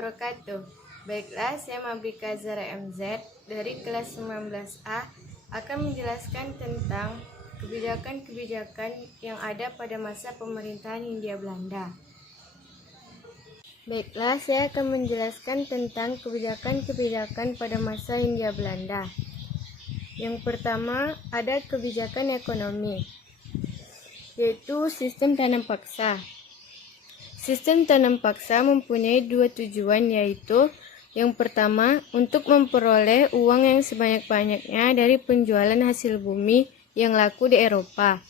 wabarakatuh. Baiklah, saya Mabrika Zara MZ dari kelas 19A akan menjelaskan tentang kebijakan-kebijakan yang ada pada masa pemerintahan Hindia Belanda. Baiklah, saya akan menjelaskan tentang kebijakan-kebijakan pada masa Hindia Belanda. Yang pertama, ada kebijakan ekonomi, yaitu sistem tanam paksa. Sistem tanam paksa mempunyai dua tujuan, yaitu yang pertama, untuk memperoleh uang yang sebanyak-banyaknya dari penjualan hasil bumi yang laku di Eropa.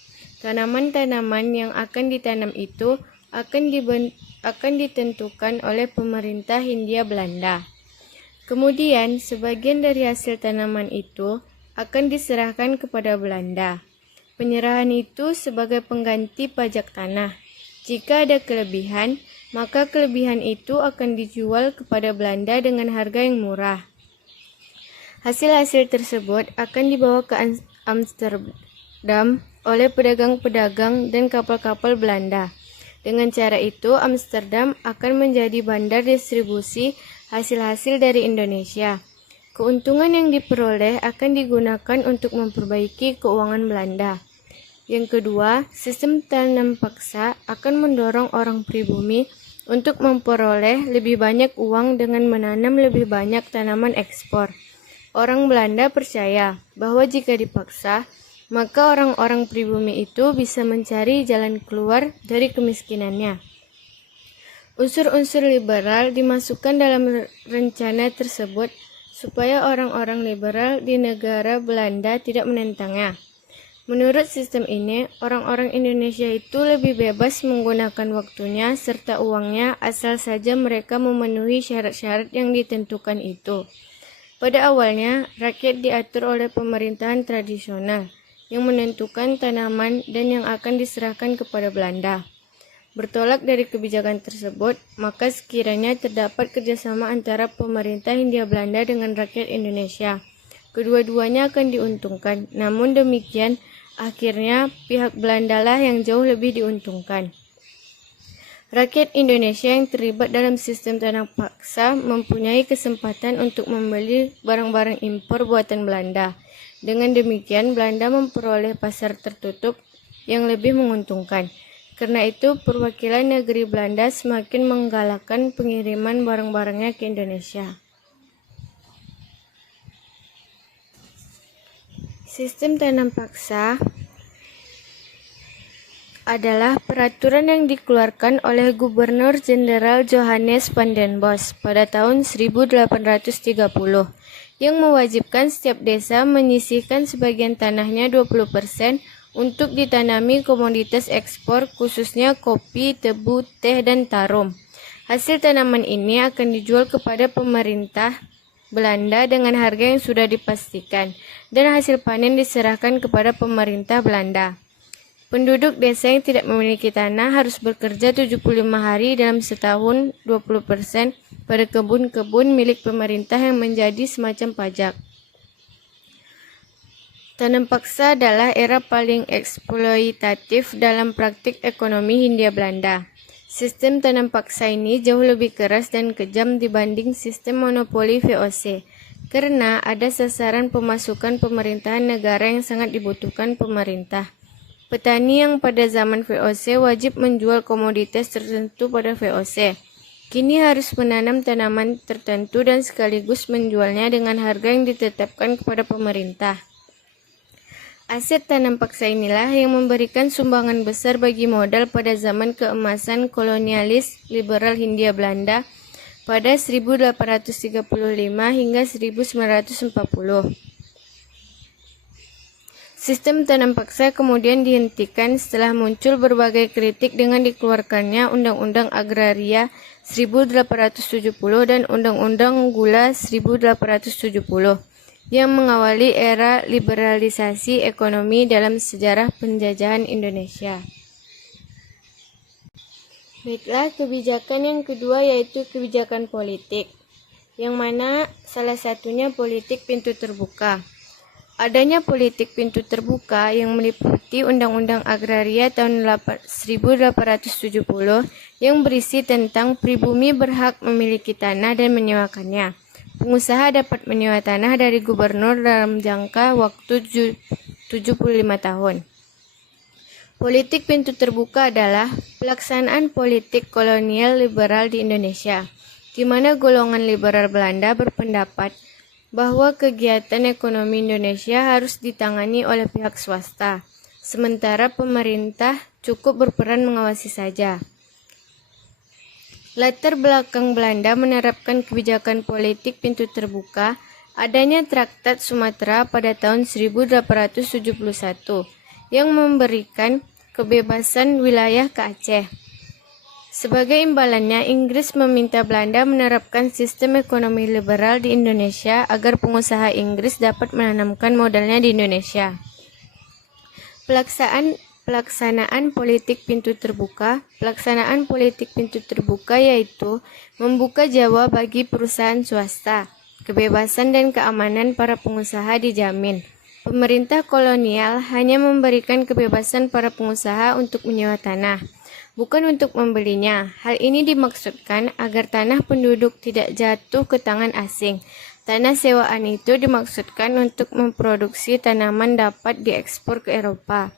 Tanaman-tanaman yang akan ditanam itu akan ditentukan oleh pemerintah Hindia Belanda. Kemudian, sebagian dari hasil tanaman itu akan diserahkan kepada Belanda. Penyerahan itu sebagai pengganti pajak tanah. Jika ada kelebihan, maka kelebihan itu akan dijual kepada Belanda dengan harga yang murah. Hasil-hasil tersebut akan dibawa ke Amsterdam oleh pedagang-pedagang dan kapal-kapal Belanda. Dengan cara itu, Amsterdam akan menjadi bandar distribusi hasil-hasil dari Indonesia. Keuntungan yang diperoleh akan digunakan untuk memperbaiki keuangan Belanda. Yang kedua, sistem tanam paksa akan mendorong orang pribumi untuk memperoleh lebih banyak uang dengan menanam lebih banyak tanaman ekspor. Orang Belanda percaya bahwa jika dipaksa, maka orang-orang pribumi itu bisa mencari jalan keluar dari kemiskinannya. Unsur-unsur liberal dimasukkan dalam rencana tersebut supaya orang-orang liberal di negara Belanda tidak menentangnya. Menurut sistem ini, orang-orang Indonesia itu lebih bebas menggunakan waktunya serta uangnya asal saja mereka memenuhi syarat-syarat yang ditentukan itu. Pada awalnya, rakyat diatur oleh pemerintahan tradisional yang menentukan tanaman dan yang akan diserahkan kepada Belanda. Bertolak dari kebijakan tersebut, maka sekiranya terdapat kerjasama antara pemerintah Hindia Belanda dengan rakyat Indonesia, kedua-duanya akan diuntungkan. Namun demikian, akhirnya pihak Belanda lah yang jauh lebih diuntungkan. Rakyat Indonesia yang terlibat dalam sistem tanam paksa mempunyai kesempatan untuk membeli barang-barang impor buatan Belanda. Dengan demikian, Belanda memperoleh pasar tertutup yang lebih menguntungkan. Karena itu, perwakilan negeri Belanda semakin menggalakkan pengiriman barang-barangnya ke Indonesia. Sistem tanam paksa adalah peraturan yang dikeluarkan oleh Gubernur Jenderal Johannes van den Bosch pada tahun 1830 yang mewajibkan setiap desa menyisihkan sebagian tanahnya 20% untuk ditanami komoditas ekspor khususnya kopi, tebu, teh, dan tarum. Hasil tanaman ini akan dijual kepada pemerintah Belanda dengan harga yang sudah dipastikan dan hasil panen diserahkan kepada pemerintah Belanda. Penduduk desa yang tidak memiliki tanah harus bekerja 75 hari dalam setahun 20% pada kebun-kebun milik pemerintah yang menjadi semacam pajak. Tanam paksa adalah era paling eksploitatif dalam praktik ekonomi Hindia Belanda. Sistem tanam paksa ini jauh lebih keras dan kejam dibanding sistem monopoli VOC, karena ada sasaran pemasukan pemerintahan negara yang sangat dibutuhkan pemerintah. Petani yang pada zaman VOC wajib menjual komoditas tertentu pada VOC, kini harus menanam tanaman tertentu dan sekaligus menjualnya dengan harga yang ditetapkan kepada pemerintah. Aset tanam paksa inilah yang memberikan sumbangan besar bagi modal pada zaman keemasan kolonialis liberal Hindia Belanda pada 1835 hingga 1940. Sistem tanam paksa kemudian dihentikan setelah muncul berbagai kritik dengan dikeluarkannya Undang-Undang Agraria 1870 dan Undang-Undang Gula 1870 yang mengawali era liberalisasi ekonomi dalam sejarah penjajahan Indonesia. Baiklah, kebijakan yang kedua yaitu kebijakan politik, yang mana salah satunya politik pintu terbuka. Adanya politik pintu terbuka yang meliputi Undang-Undang Agraria tahun 1870 yang berisi tentang pribumi berhak memiliki tanah dan menyewakannya. Pengusaha dapat menyewa tanah dari gubernur dalam jangka waktu 75 tahun. Politik pintu terbuka adalah pelaksanaan politik kolonial liberal di Indonesia, di mana golongan liberal Belanda berpendapat bahwa kegiatan ekonomi Indonesia harus ditangani oleh pihak swasta, sementara pemerintah cukup berperan mengawasi saja. Latar belakang Belanda menerapkan kebijakan politik pintu terbuka adanya Traktat Sumatera pada tahun 1871 yang memberikan kebebasan wilayah ke Aceh. Sebagai imbalannya, Inggris meminta Belanda menerapkan sistem ekonomi liberal di Indonesia agar pengusaha Inggris dapat menanamkan modalnya di Indonesia. Pelaksanaan politik pintu terbuka. Pelaksanaan politik pintu terbuka yaitu membuka Jawa bagi perusahaan swasta. Kebebasan dan keamanan para pengusaha dijamin. Pemerintah kolonial hanya memberikan kebebasan para pengusaha untuk menyewa tanah, bukan untuk membelinya. Hal ini dimaksudkan agar tanah penduduk tidak jatuh ke tangan asing. Tanah sewaan itu dimaksudkan untuk memproduksi tanaman dapat diekspor ke Eropa.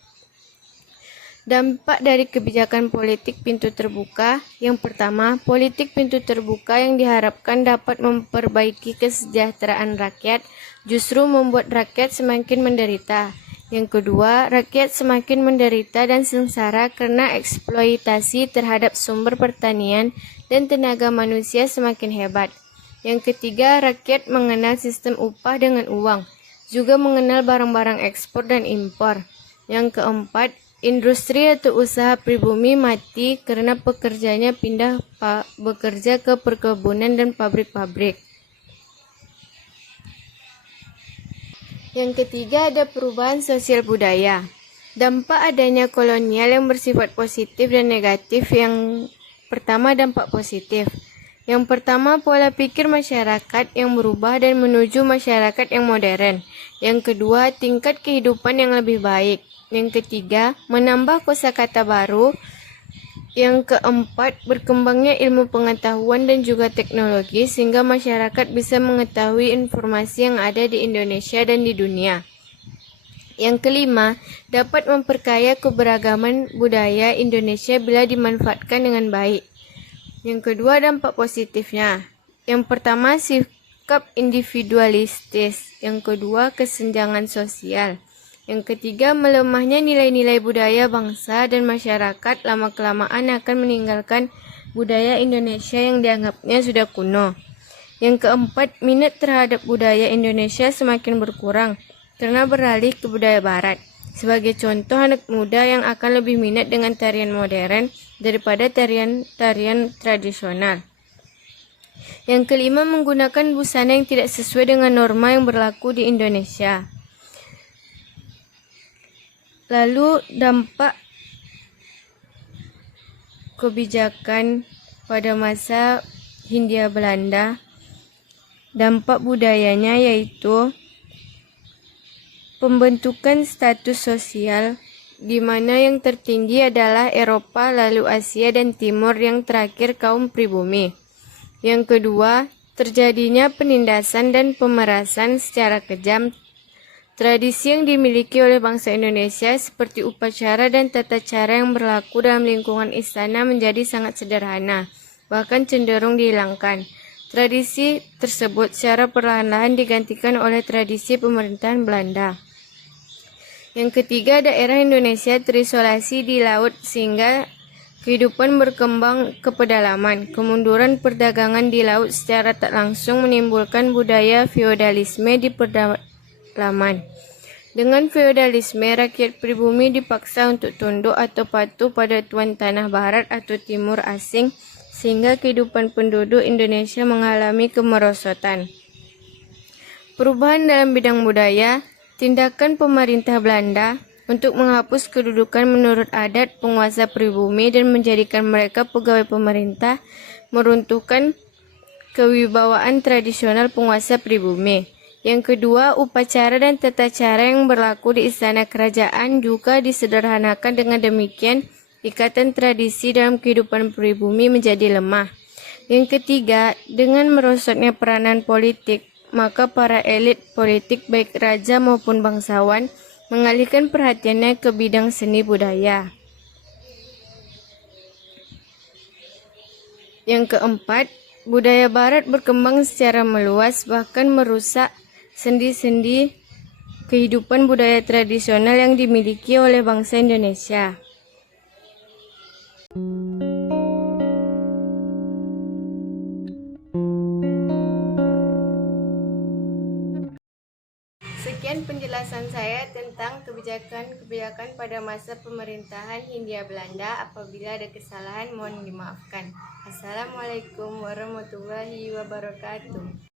Dampak dari kebijakan politik pintu terbuka. Yang pertama, politik pintu terbuka yang diharapkan dapat memperbaiki kesejahteraan rakyat, justru membuat rakyat semakin menderita. Yang kedua, rakyat semakin menderita dan sengsara karena eksploitasi terhadap sumber pertanian dan tenaga manusia semakin hebat. Yang ketiga, rakyat mengenal sistem upah dengan uang, juga mengenal barang-barang ekspor dan impor. Yang keempat, industri atau usaha pribumi mati karena pekerjanya pindah bekerja ke perkebunan dan pabrik-pabrik. Yang ketiga, ada perubahan sosial budaya. Dampak adanya kolonial yang bersifat positif dan negatif. Yang pertama, dampak positif. Yang pertama, pola pikir masyarakat yang berubah dan menuju masyarakat yang modern. Yang kedua, tingkat kehidupan yang lebih baik. Yang ketiga, menambah kosakata baru. Yang keempat, berkembangnya ilmu pengetahuan dan juga teknologi sehingga masyarakat bisa mengetahui informasi yang ada di Indonesia dan di dunia. Yang kelima, dapat memperkaya keberagaman budaya Indonesia bila dimanfaatkan dengan baik. Yang kedua, dampak positifnya. Yang pertama, sikap individualistis. Yang kedua, kesenjangan sosial. Yang ketiga, melemahnya nilai-nilai budaya bangsa dan masyarakat lama-kelamaan akan meninggalkan budaya Indonesia yang dianggapnya sudah kuno. Yang keempat, minat terhadap budaya Indonesia semakin berkurang karena beralih ke budaya barat. Sebagai contoh, anak muda yang akan lebih minat dengan tarian modern daripada tarian tradisional. Yang kelima, menggunakan busana yang tidak sesuai dengan norma yang berlaku di Indonesia. Lalu dampak kebijakan pada masa Hindia Belanda, dampak budayanya yaitu pembentukan status sosial di mana yang tertinggi adalah Eropa, lalu Asia dan Timur, yang terakhir kaum pribumi. Yang kedua, terjadinya penindasan dan pemerasan secara kejam. Tradisi yang dimiliki oleh bangsa Indonesia seperti upacara dan tata cara yang berlaku dalam lingkungan istana menjadi sangat sederhana, bahkan cenderung dihilangkan. Tradisi tersebut secara perlahan-lahan digantikan oleh tradisi pemerintahan Belanda. Yang ketiga, daerah Indonesia terisolasi di laut sehingga kehidupan berkembang ke pedalaman. Kemunduran perdagangan di laut secara tak langsung menimbulkan budaya feodalisme di pedalaman. Dengan feodalisme, rakyat pribumi dipaksa untuk tunduk atau patuh pada tuan tanah barat atau timur asing, sehingga kehidupan penduduk Indonesia mengalami kemerosotan. Perubahan dalam bidang budaya. Tindakan pemerintah Belanda untuk menghapus kedudukan menurut adat penguasa pribumi dan menjadikan mereka pegawai pemerintah meruntuhkan kewibawaan tradisional penguasa pribumi. Yang kedua, upacara dan tata cara yang berlaku di istana kerajaan juga disederhanakan. Dengan demikian, ikatan tradisi dalam kehidupan pribumi menjadi lemah. Yang ketiga, dengan merosotnya peranan politik, maka para elit politik baik raja maupun bangsawan mengalihkan perhatiannya ke bidang seni budaya. Yang keempat, budaya barat berkembang secara meluas, bahkan merusak sendi-sendi kehidupan budaya tradisional yang dimiliki oleh bangsa Indonesia. Sekian penjelasan saya tentang kebijakan-kebijakan pada masa pemerintahan Hindia Belanda. Apabila ada kesalahan, mohon dimaafkan. Assalamualaikum warahmatullahi wabarakatuh.